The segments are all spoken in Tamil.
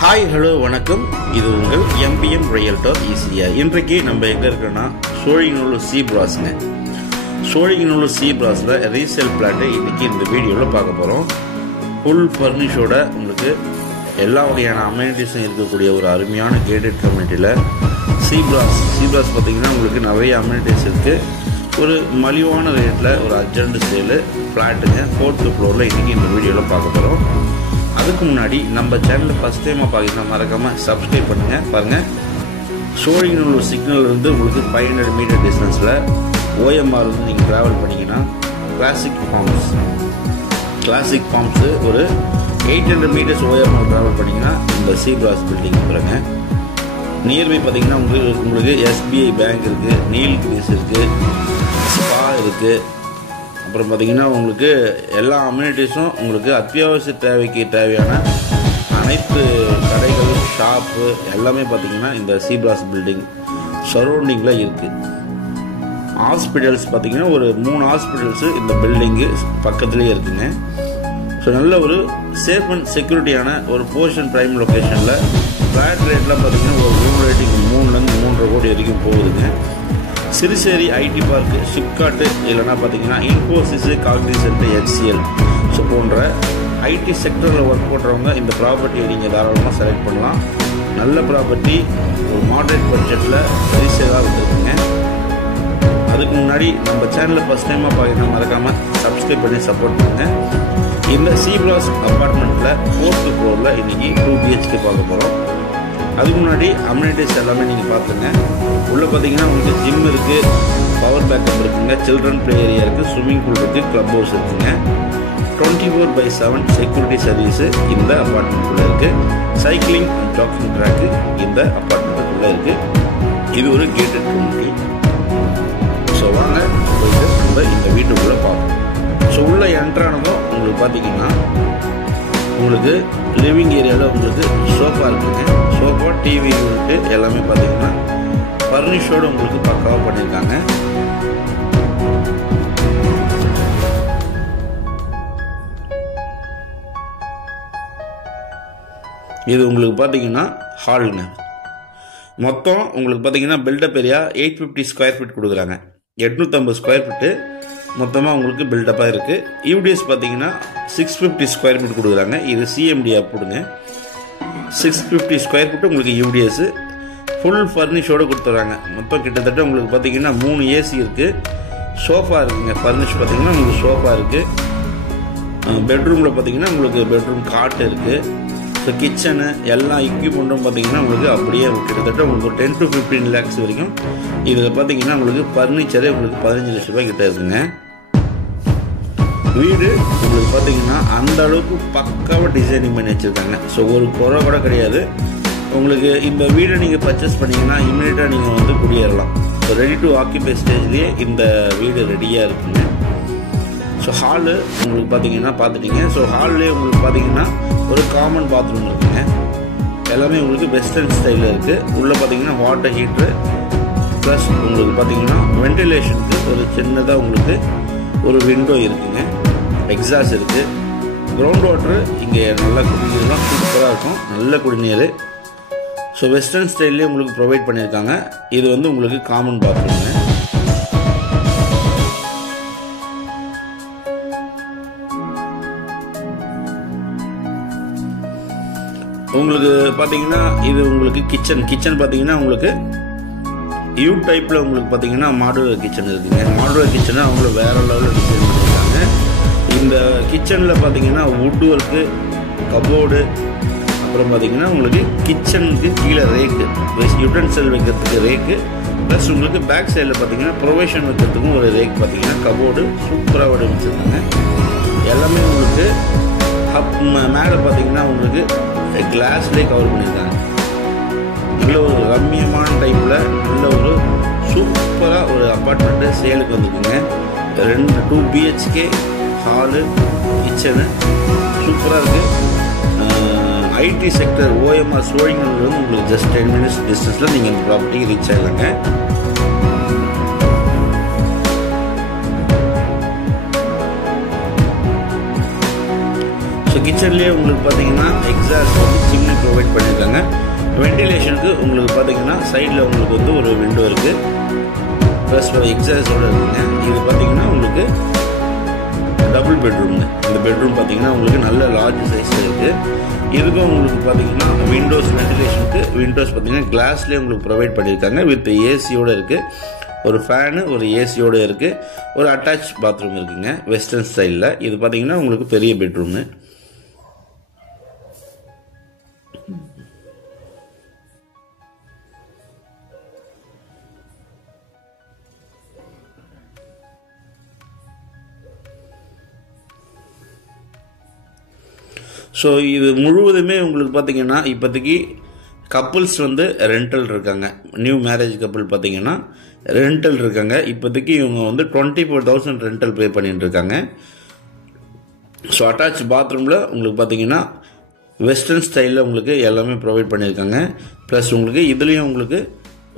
ஹாய் ஹலோ வணக்கம். இது உங்கள் எம்பிஎம் ரியல்டர் ஈஸியா. இன்றைக்கு நம்ம எங்கே இருக்கோன்னா சோழிங்கநல்லூர் சி பிராஸ்ங்க. சோழிங்கநல்லூர் சி பிராஸில் ரீசேல் பிளாட்டை இன்றைக்கி இந்த வீடியோவில் பார்க்க போகிறோம். ஃபுல் ஃபர்னிஷோட உங்களுக்கு எல்லா வகையான அமெனிட்டிஸும் இருக்கக்கூடிய ஒரு அருமையான கேட்டட் கம்யூனிட்டியில் சி பிராஸ் பார்த்தீங்கன்னா உங்களுக்கு நிறைய அமெனிட்டிஸ் இருக்குது. ஒரு மலிவான ரேட்டில் ஒரு அர்ஜென்ட் சேலு ஃப்ளாட்டுங்க 4th ஃப்ளோரில் இன்றைக்கி இந்த வீடியோவில் பார்க்க போகிறோம். அதுக்கு முன்னாடி நம்ம சேனலில் ஃபஸ்ட் டைமாக பார்க்கணும்னா மறக்காமல் சப்ஸ்கிரைப் பண்ணுங்கள். பாருங்கள், சோழிங்கநல்லூர் சிக்னல்லேருந்து உங்களுக்கு 500 மீட்டர் டிஸ்டன்ஸில் ஓஎம்ஆர் வந்து நீங்கள் ட்ராவல் பண்ணிங்கன்னா கிளாசிக் ஃபார்ம்ஸு ஒரு 800 மீட்டர்ஸ் ஓஎம்ஆர் ட்ராவல் பண்ணிங்கன்னா இந்த சி பிராஸ் பில்டிங் பாருங்க. நியர்பை பார்த்தீங்கன்னா உங்களுக்கு எஸ்பிஐ பேங்க் இருக்குது, நீல் கிரீஸ் இருக்குது, ஸ்பா இருக்குது. அப்புறம் பார்த்தீங்கன்னா உங்களுக்கு எல்லா அம்யூனிட்டிஸும் உங்களுக்கு அத்தியாவசிய தேவைக்கு தேவையான அனைத்து கடைகள் ஷாப்பு எல்லாமே பார்த்தீங்கன்னா இந்த சி பிராஸ் பில்டிங் சரௌண்டிங்கில் இருக்குது. ஹாஸ்பிட்டல்ஸ் பார்த்தீங்கன்னா ஒரு 3 ஹாஸ்பிட்டல்ஸு இந்த பில்டிங்கு பக்கத்துலேயே இருக்குங்க. ஸோ நல்ல ஒரு சேஃப் அண்ட் செக்யூரிட்டியான ஒரு போர்ஷன் ப்ரைம் லொக்கேஷனில் ஃப்ளாட் ரேட்லாம் பார்த்தீங்கன்னா ஒரு ரூம் ரேட்டிங் 3 3.5 கோடி வரைக்கும் போகுதுங்க. சிறுசேரி ஐடி பார்க்கு, ஷிப்காட்டு, இல்லைனா பார்த்தீங்கன்னா இன்ஃபோசிஸு, காக்னிசன்ட், HCL ஸோ போன்ற ஐடி செக்டரில் ஒர்க் பண்ணுறவங்க இந்த ப்ராப்பர்ட்டியை நீங்கள் தாராளமாக செலக்ட் பண்ணலாம். நல்ல ப்ராப்பர்ட்டி, ஒரு மாடரேட் பட்ஜெட்டில் ரீசேலாக வந்துருக்குங்க. அதுக்கு முன்னாடி நம்ம சேனலில் ஃபஸ்ட் டைமாக பார்க்கணும் மறக்காமல் சப்ஸ்கிரைப் பண்ணி சப்போர்ட் பண்ணுங்கள். இந்த சி பிராஸ் அப்பார்ட்மெண்ட்டில் 4th ஃப்ளோரில் இன்றைக்கி 2 BHK பார்க்க போகிறோம். அதுக்கு முன்னாடி அம்யூனிட்டிஸ் எல்லாமே நீங்கள் பார்த்துங்க. உள்ளே பார்த்தீங்கன்னா உங்களுக்கு ஜிம் இருக்குது, பவர் பேக்கப் இருக்குங்க, சில்ட்ரன் ப்ளே ஏரியா இருக்குது, ஸ்விம்மிங் பூல் இருக்குது, க்ளப் ஹவுஸ் இருக்குங்க. 24/7 செக்யூரிட்டி சர்வீஸு இந்த அப்பார்ட்மெண்ட்டுக்குள்ளே இருக்குது. சைக்கிளிங் அண்ட் ஜாக்கிங் ட்ராக்கு இந்த அப்பார்ட்மெண்ட்டுக்குள்ளே இருக்குது. இது ஒரு கேட்டட் கம்யூனிட்டி. ஸோ வாங்க போயிட்டு நம்ம இந்த வீட்டுக்குள்ளே பார்ப்போம். ஸோ உள்ளே என்ட்ரானதும் உங்களுக்கு பார்த்தீங்கன்னா உங்களுக்கு லிவிங் ஏரியாவில் உங்களுக்கு சோஃபா இருக்குங்க. சோஃபா, டிவி யூனிட்டு எல்லாமே பார்த்தீங்கன்னா ஃபர்னிஷோடு உங்களுக்கு பக்காவாக பண்ணியிருக்காங்க. இது உங்களுக்கு பார்த்தீங்கன்னா ஹாலுங்க. மொத்தம் உங்களுக்கு பார்த்தீங்கன்னா பில்டப் ஏரியா 850 ஸ்கொயர் ஃபீட் கொடுக்குறாங்க. 850 ஸ்கொயர் ஃபீட்டு மொத்தமாக உங்களுக்கு பில்டப்பாக இருக்குது. யூடிஎஸ் பார்த்தீங்கன்னா 650 ஸ்கொயர் ஃபீட் கொடுக்குறாங்க. இது சிஎம்டி அப்புடுங்க. 650 ஸ்கொயர் ஃபீட்டு உங்களுக்கு யூடிஎஸ்ஸு ஃபுல் ஃபர்னிஷோடு கொடுத்துட்றாங்க. மொத்தம் கிட்டத்தட்ட உங்களுக்கு பார்த்தீங்கன்னா 3 ஏசி இருக்குது, சோஃபா இருக்குங்க. ஃபர்னிஷ் பார்த்தீங்கன்னா உங்களுக்கு சோஃபா இருக்குது. பெட்ரூமில் பார்த்தீங்கன்னா உங்களுக்கு பெட்ரூம் காட் இருக்குது. ஸோ கிச்சனு எல்லா எக்யூப்மெண்ட்டும் பார்த்தீங்கன்னா உங்களுக்கு அப்படியே கிட்டத்தட்ட உங்களுக்கு 10 to 15 lakhs வரைக்கும் இதில் பார்த்தீங்கன்னா உங்களுக்கு ஃபர்னிச்சரே உங்களுக்கு 15 லட்ச ரூபாய் கிட்ட இருக்குங்க. வீடு உங்களுக்கு பார்த்தீங்கன்னா அந்த அளவுக்கு பக்காவாக டிசைனிங் பண்ணி வச்சுருக்காங்க. ஸோ ஒரு குறை கூட கிடையாது. உங்களுக்கு இந்த வீடை நீங்கள் பர்ச்சேஸ் பண்ணிங்கன்னா இமீடியட்டாக நீங்கள் வந்து குடியேறலாம். ஸோ ரெடி டு ஆக்கிபை ஸ்டேஜ்லேயே இந்த வீடு ரெடியாக இருக்குங்க. ஸோ ஹாலு உங்களுக்கு பார்த்தீங்கன்னா பார்த்துட்டீங்க. ஸோ ஹால்லேயே உங்களுக்கு பார்த்தீங்கன்னா ஒரு காமன் பாத்ரூம் இருக்குங்க. எல்லாமே உங்களுக்கு வெஸ்டர்ன் ஸ்டைலில் இருக்குது. உள்ளே பார்த்தீங்கன்னா வாட்டர் ஹீட்ரு ப்ளஸ் உங்களுக்கு பார்த்தீங்கன்னா வென்டிலேஷனுக்கு ஒரு சின்னதாக உங்களுக்கு ஒரு விண்டோ இருக்குங்க. எக்ஸாஸ்ட் இருக்குது. கிரவுண்ட் வாட்ரு இங்கே நல்லா குடிநீர்லாம் சூப்பராக இருக்கும், நல்ல குடிநீர். ஸோ வெஸ்டர்ன் ஸ்டைல்லேயே உங்களுக்கு ப்ரொவைட் பண்ணியிருக்காங்க. இது வந்து உங்களுக்கு காமன் பாத்ரூம்ங்க. உங்களுக்கு பார்த்தீங்கன்னா இது உங்களுக்கு கிச்சன் பார்த்தீங்கன்னா உங்களுக்கு யூ டைப்பில் உங்களுக்கு பார்த்தீங்கன்னா மாடுலர் கிச்சன் இருக்குங்க. மாடுலர் கிச்சனை அவங்கள வேறு லெவலில் டிசைன் பண்ணியிருக்காங்க. இந்த கிச்சனில் பார்த்தீங்கன்னா வுட் ஒர்க்கு, கபோர்டு, அப்புறம் பார்த்தீங்கன்னா உங்களுக்கு கிச்சனுக்கு கீழே ரேக்கு, யுட்டன்சில் வைக்கிறதுக்கு ரேக்கு, ப்ளஸ் உங்களுக்கு பேக் சைடில் பார்த்தீங்கன்னா ப்ரொவிஷன் வைக்கிறதுக்கும் ஒரு ரேக் பார்த்தீங்கன்னா கபோர்டு சூப்பராக வடிவமைச்சிருக்காங்க. எல்லாமே உங்களுக்கு மேலே பார்த்தீங்கன்னா உங்களுக்கு கிளாஸ்லேயே கவர் பண்ணியிருக்காங்க. நல்ல ஒரு ரம்மியமான டைப்பில் நல்ல ஒரு சூப்பராக ஒரு அப்பார்ட்மெண்ட்டு சேலுக்கு வந்துருக்குங்க. 2 BHK ஹாலு, கிச்சனு சூப்பராக இருக்குது. ஐடி செக்டர் ஓஎம்ஆர் சோழிங்கநல்லூர் வந்து உங்களுக்கு ஜஸ்ட் 10 minutes டிஸ்டன்ஸில் நீங்கள் இந்த ப்ராப்பர்ட்டிக்கு ரீச் ஆகிடலாங்க. ஸோ கிச்சன்லேயே உங்களுக்கு பார்த்தீங்கன்னா எக்ஸாஸ்ட் வந்து சிம்னி ப்ரொவைட் ப்ரொவைட் பண்ணியிருக்காங்க. வென்டிலேஷனுக்கு உங்களுக்கு பார்த்தீங்கன்னா சைடில் உங்களுக்கு வந்து ஒரு விண்டோ இருக்குது, ப்ளஸ் எக்ஸாஸோடு இருக்குங்க. இது பார்த்தீங்கன்னா உங்களுக்கு டபுள் பெட்ரூம்ங்க. இந்த பெட்ரூம் பார்த்தீங்கன்னா உங்களுக்கு நல்ல லார்ஜ் சைஸில் இருக்குது. இதுக்கும் உங்களுக்கு பார்த்தீங்கன்னா விண்டோஸ் வென்டிலேஷனுக்கு விண்டோஸ் பார்த்தீங்கன்னா கிளாஸ்லேயே உங்களுக்கு ப்ரொவைட் பண்ணியிருக்காங்க. வித் ஏசியோடு இருக்குது, ஒரு ஃபேனு ஒரு ஏசியோடு இருக்குது, ஒரு அட்டாச் பாத்ரூம் இருக்குங்க வெஸ்டர்ன் ஸ்டைலில். இது பார்த்தீங்கன்னா உங்களுக்கு பெரிய பெட்ரூமு. ஸோ இது முழுவதுமே உங்களுக்கு பார்த்தீங்கன்னா இப்போதைக்கு கப்புள்ஸ் வந்து ரெண்டல் இருக்காங்க. நியூ மேரேஜ் கப்புள் பார்த்தீங்கன்னா ரெண்டல் இருக்காங்க. இப்போதைக்கு இவங்க வந்து 24,000 ரெண்டல் பே பண்ணிட்டு இருக்காங்க. ஸோ அட்டாச் பாத்ரூமில் உங்களுக்கு பார்த்தீங்கன்னா வெஸ்டர்ன் ஸ்டைலில் உங்களுக்கு எல்லாமே ப்ரொவைட் பண்ணியிருக்காங்க. ப்ளஸ் உங்களுக்கு இதுலேயும் உங்களுக்கு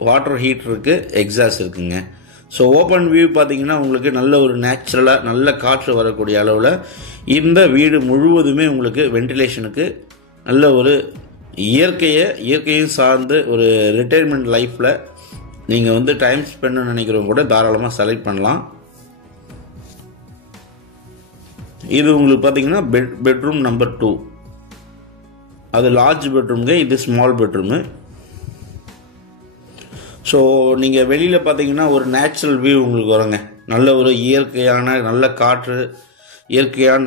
வாட்டர் ஹீட்டர் இருக்குது, எக்ஸாஸ்ட் இருக்குங்க. ஸோ ஓப்பன் வியூ பார்த்தீங்கன்னா உங்களுக்கு நல்ல ஒரு நேச்சுரலாக நல்ல காற்று வரக்கூடிய அளவில் இந்த வீடு முழுவதுமே உங்களுக்கு வென்டிலேஷனுக்கு நல்ல ஒரு இயற்கையும் சார்ந்து ஒரு ரிட்டையர்மெண்ட் லைஃப்பில் நீங்கள் வந்து டைம் ஸ்பெண்ட் நினைக்கிறவங்க கூட தாராளமாக செலக்ட் பண்ணலாம். இது உங்களுக்கு பார்த்தீங்கன்னா பெட்ரூம் நம்பர் 2. அது லார்ஜ் பெட்ரூம்ங்க, இது ஸ்மால் பெட்ரூமு. ஸோ நீங்கள் வெளியில் பார்த்தீங்கன்னா ஒரு நேச்சுரல் வியூ உங்களுக்கு வருங்க. நல்ல ஒரு இயற்கையான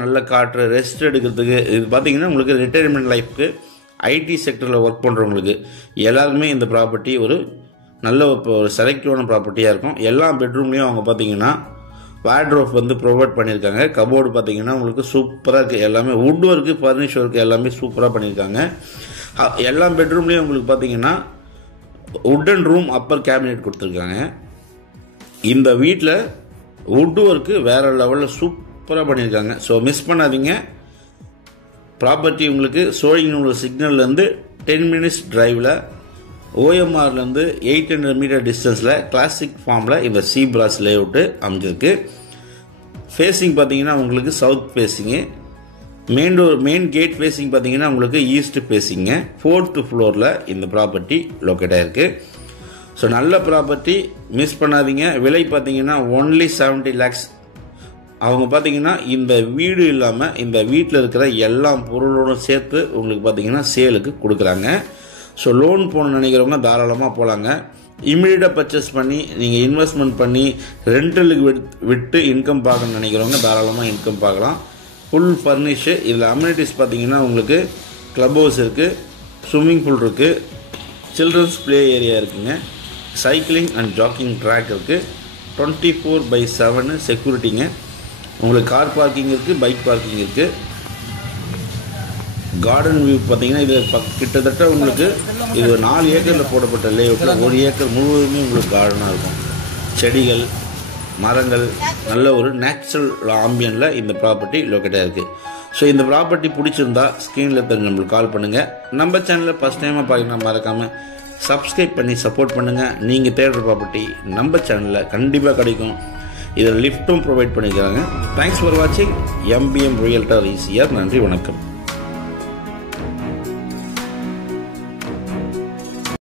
நல்ல காற்று ரெஸ்ட் எடுக்கிறதுக்கு. இது பார்த்தீங்கன்னா உங்களுக்கு ரிட்டையர்மெண்ட் லைஃப்க்கு ஐடி செக்டரில் ஒர்க் பண்ணுறவங்களுக்கு எல்லாருக்குமே இந்த ப்ராப்பர்ட்டி ஒரு நல்ல ஒரு செலக்டிவான ப்ராப்பர்ட்டியாக இருக்கும். எல்லா பெட்ரூம்லேயும் அவங்க பார்த்தீங்கன்னா வார்ட்ரோப் வந்து ப்ரொவைட் பண்ணியிருக்காங்க. கபோர்டு பார்த்தீங்கன்னா உங்களுக்கு சூப்பராக இருக்குது. எல்லாமே வுட் ஒர்க்கு, ஃபர்னிஷ் ஒர்க்கு எல்லாமே சூப்பராக பண்ணியிருக்காங்க. எல்லா பெட்ரூம்லேயும் உங்களுக்கு பார்த்தீங்கன்னா வுட்டன் ரூம் அப்பர் கேபினெட் கொடுத்துருக்காங்க. இந்த வீட்டில் வுட் ஒர்க்கு வேறு லெவலில் சூப்பராக பண்ணியிருக்காங்க. ஸோ மிஸ் பண்ணாதீங்க. ப்ராப்பர்ட்டி உங்களுக்கு சோழிங்கநல்லூர் சிக்னல்லேருந்து 10 minutes டிரைவில், ஓஎம்ஆர்லேருந்து 800 மீட்டர் டிஸ்டன்ஸில் கிளாசிக் ஃபார்மில் இந்த சீப்ராஸ் லேஅவுட்டு அமைஞ்சிருக்கு. ஃபேஸிங் பார்த்தீங்கன்னா உங்களுக்கு south facing. Main gate facing பார்த்தீங்கன்னா உங்களுக்கு ஈஸ்ட் ஃபேஸிங்க. 4th ஃப்ளோரில் இந்த ப்ராப்பர்ட்டி லொக்கேட் ஆகிருக்கு. ஸோ நல்ல ப்ராப்பர்ட்டி, மிஸ் பண்ணாதீங்க. விலை பார்த்தீங்கன்னா only 70 lakhs. அவங்க பார்த்தீங்கன்னா இந்த வீடு இல்லாமல் இந்த வீட்டில் இருக்கிற எல்லா பொருளோடும் சேர்த்து உங்களுக்கு பார்த்தீங்கன்னா சேலுக்கு கொடுக்குறாங்க. ஸோ லோன் போகணுன்னு நினைக்கிறவங்க தாராளமாக போகலாங்க. இமீடியட்டாக பர்ச்சேஸ் பண்ணி நீங்கள் இன்வெஸ்ட்மெண்ட் பண்ணி ரெண்டலுக்கு விட்டு இன்கம் பார்க்கணுன்னு நினைக்கிறவங்க தாராளமாக இன்கம் பார்க்கலாம். ஃபுல் ஃபர்னிஷு. இதில் அம்யூனிட்டிஸ் பார்த்தீங்கன்னா உங்களுக்கு க்ளப் ஹவுஸ் இருக்குது, ஸ்விம்மிங் பூல் இருக்குது, சில்ட்ரன்ஸ் ப்ளே ஏரியா இருக்குங்க, சைக்கிளிங் அண்ட் ஜாக்கிங் ட்ராக் இருக்குது, 24/7 செக்யூரிட்டிங்க. உங்களுக்கு கார் பார்க்கிங் இருக்குது, பைக் பார்க்கிங் இருக்குது. கார்டன் வியூ பார்த்தீங்கன்னா இது கிட்டத்தட்ட உங்களுக்கு இது 4 ஏக்கரில் போடப்பட்ட லேஅவுட்டில் 1 ஏக்கர் முழுவதுமே உங்களுக்கு கார்டனாக இருக்கும். செடிகள், மரங்கள், நல்ல ஒரு நேச்சுரல் ஆம்பியனில் இந்த ப்ராப்பர்ட்டி லொக்கேட்டாக இருக்குது. ஸோ இந்த ப்ராப்பர்ட்டி பிடிச்சிருந்தா ஸ்க்ரீனில் தெரிஞ்சு நம்மளுக்கு கால் பண்ணுங்கள். நம்ம சேனலில் ஃபஸ்ட் டைமாக பார்க்கணும் மறக்காமல் சப்ஸ்கிரைப் பண்ணி சப்போர்ட் பண்ணுங்கள். நீங்கள் தேடுற ப்ராப்பர்ட்டி நம்ம சேனலில் கண்டிப்பாக கிடைக்கும். இதில் லிஃப்ட்டும் ப்ரொவைட் பண்ணிக்கிறாங்க. தேங்க்ஸ் ஃபார் வாட்சிங். MBM realtor ECR. நன்றி, வணக்கம்.